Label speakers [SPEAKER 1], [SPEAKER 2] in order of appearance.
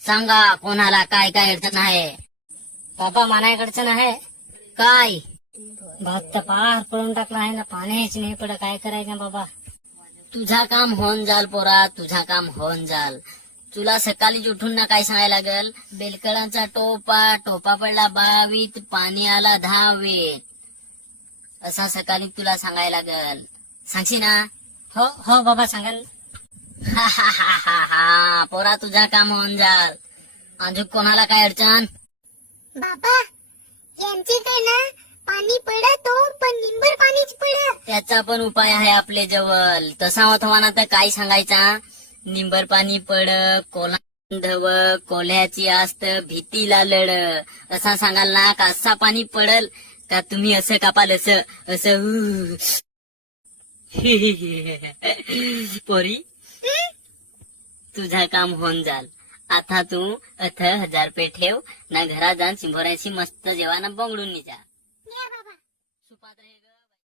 [SPEAKER 1] सांगा कोणाला काय काय अडचण आहे.
[SPEAKER 2] बाबा मनाकडचं आहे.
[SPEAKER 1] काय
[SPEAKER 2] भात तर पार पडून टाकला आहे ना, पाणीच नाही पड, काय करायचं बाबा.
[SPEAKER 1] तुझा काम होऊन जाल पोरा, तुझा काम होऊन जाल. तुला सकाळीच उठून ना काय सांगायला लागल, बेलकडांचा टोपा पडला 22, पाणी आला 10. असा सकाळी तुला सांगायला लागल. सांगशी ना.
[SPEAKER 2] हो हो बाबा सांगाल.
[SPEAKER 1] हा हा हा हा हा पोरा तुझा काम होऊन जाल. अजून कोणाला काय अडचण.
[SPEAKER 3] बाबा यांचे काय ना पाणी पडत हो, पण निंबर पाणीच पडत.
[SPEAKER 1] त्याचा पण उपाय आहे आपले जवळ. तसा होता ना तर काय सांगायचा, निंबर पाणी पड, कोला धव, कोल्ह्याची आस्त, भीतीला लढ, असा सांगाल ना का असा पाणी पडल का तुम्ही असं कापाल असं असं. पोरी तुझा काम होऊन जाल. आता तू 1000 रुपये ठेव ना, घरात जाऊन शिंभोऱ्याची मस्त जेवण बोंगडून जा.